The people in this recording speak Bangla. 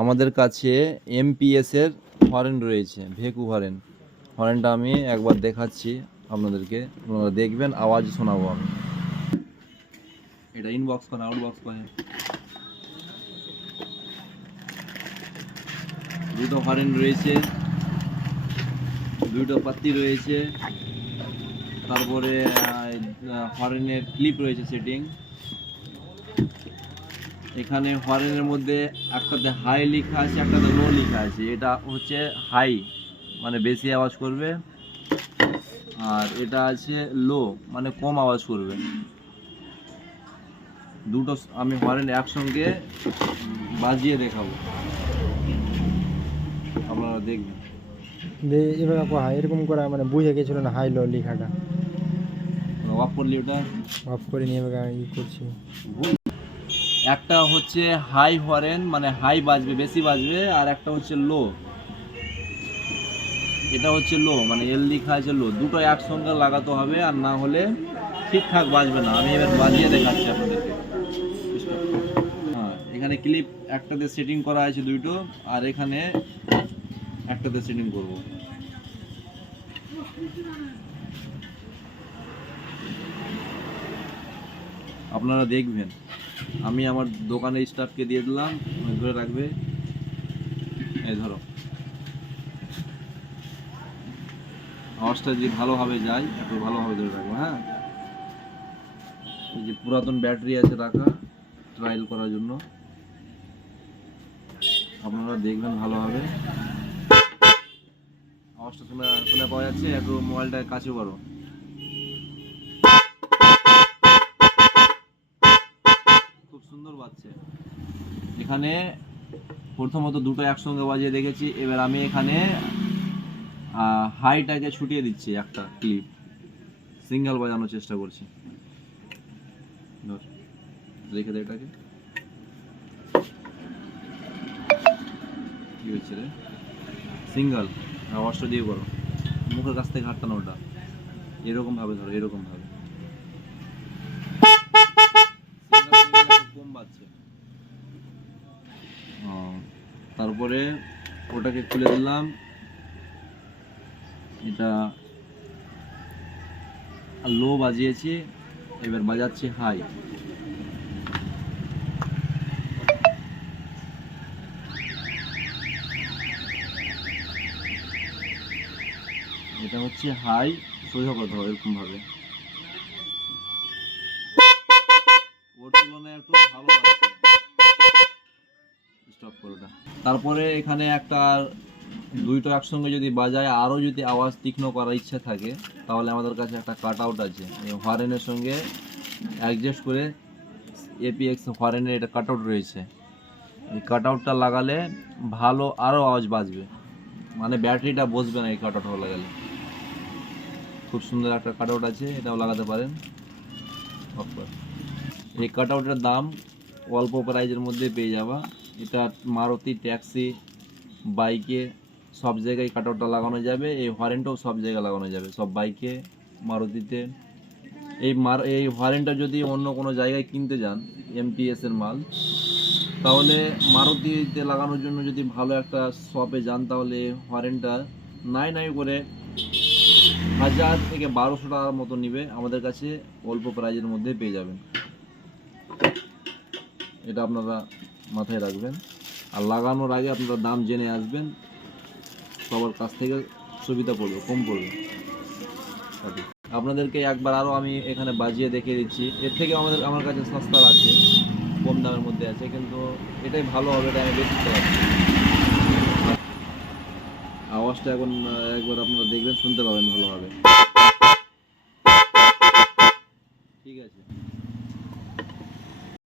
আমাদের কাছে MPS এর হরেন রয়েছে, ভেকু হরেন। হরেনটা আমি একবার দেখাচ্ছি আপনাদেরকে, আপনারা দেখবেন, আওয়াজ শোনাবো আমি। এটা ইনবক্স করে আউটবক্স করে দুটো হরেন রয়েছে, দুটো পাত্তি রয়েছে, তারপরে হরেনের ক্লিপ রয়েছে সেটিং। এখানে হরেনের মধ্যে একটাতে হাই লেখা আছে, একটাতে লো লেখা আছে। এটা হচ্ছে হাই, মানে বেশি আওয়াজ করবে, আর এটা আছে লো, মানে কম আওয়াজ করবে। দুটো আমি হরেন একসঙ্গে বাজিয়ে দেখাবো, আপনারা দেখবেন। এভাবে এরকম করা মানে বুঝে গেছিল না হাই লো লেখাটা। অফ করলি ওটা, অফ করে নিয়ে এভাবে করছি। একটা হচ্ছে হাই হরেন, মানে হাই বাজবে, বেশি বাজবে, আর একটা হচ্ছে লো। এটা হচ্ছে লো, মানে এল লেখা আছে লো। দুটো একসঙ্গে লাগাতে হবে, আর না হলে ঠিকঠাক বাজবে না। আমি এবার বাজিয়ে দেখাচ্ছি আপনাদেরকে। হ্যাঁ, এখানে ক্লিপ একটাতে সেটিং করা আছে দুটো, আর এখানে একটাতে সেটিং করব। আপনারা দেখবেন। আমি আমার দোকানের স্টাফকে দিয়ে দিলাম, ধরে রাখবে। এই ধরো, আওয়াজটা যদি ভালোভাবে যায় একটু ভালোভাবে ধরে রাখবো। হ্যাঁ, এই যে পুরাতন ব্যাটারি আছে রাখা ট্রায়াল করার জন্য, আপনারা দেখবেন ভালোভাবে। আওয়াজটা শুনে পাওয়া যাচ্ছে? একটু মোবাইলটা কাছে করো। খুব সুন্দর বাজছে। এখানে প্রথমত দুটো একসঙ্গে বাজিয়ে দেখেছি, এবার আমি এখানে হাইটাকে ছুটিয়ে দিচ্ছি, একটা ক্লিপ সিঙ্গেল বাজানোর চেষ্টা করছি। রেখে দে এটাকে। কি হচ্ছে রে? সিঙ্গেল আওয়াজটা দিয়ে করো, মুখের কাছ থেকে হাঁটতানো ওটা, এরকম ভাবে ধরো, এরকম ভাবে। কম বাজছে। তারপরে ওটাকে খুলে দিলাম, এটা লো বাজিয়েছি, এবার বাজাচ্ছি হাই। এটা হচ্ছে হাই, সোজা কথা এরকম ভাবে, ওর তুলনায় একটু ভালো লাগছে। স্টপ করো ওটা। তারপরে এখানে একটা দুইটো একসঙ্গে যদি বাজায়, আরও যদি আওয়াজ তীক্ষ্ণ করার ইচ্ছা থাকে, তাহলে আমাদের কাছে একটা কাট আউট আছে। হরেনের সঙ্গে অ্যাডজাস্ট করে এপিএক্স হরেনের এটা কাট আউট রয়েছে। এই কাট আউটটা লাগালে ভালো আরও আওয়াজ বাজবে, মানে ব্যাটারিটা বসবে না এই কাট আউট লাগালে। খুব সুন্দর একটা কাট আউট আছে, এটাও লাগাতে পারেন। এই কাট আউটের দাম অল্প প্রাইজের মধ্যে পেয়ে যাবা। এটা মারুতি ট্যাক্সি, বাইকে সব জায়গায় কাট আউটটা লাগানো যাবে। এই হরেনটাও সব জায়গায় লাগানো যাবে, সব বাইকে, মারুতিতে। এই হরেনটা যদি অন্য কোনো জায়গায় কিনতে যান, MPS এর মাল, তাহলে মারুতিতে লাগানোর জন্য যদি ভালো একটা শপে যান, তাহলে হরেনটা নাই করে 1000 থেকে 1200 টাকার মতো নিবে। আমাদের কাছে অল্প প্রাইজের মধ্যে পেয়ে যাবেন, এটা আপনারা মাথায় রাখবেন। আর লাগানোর আগে আপনারা দাম জেনে আসবেন, সবার কাছ থেকে সুবিধা পড়বে, কম পড়বে। আপনাদেরকে একবার আরও আমি এখানে বাজিয়ে দেখিয়ে দিচ্ছি। এর থেকে আমার কাছে সস্তা আছে, কম দামের মধ্যে আছে, কিন্তু এটাই ভালো হবে, এটা আমি বেশি চালাচ্ছি। আওয়াজটা এখন একবার আপনারা দেখবেন, শুনতে পাবেন ভালোভাবে। ঠিক আছে।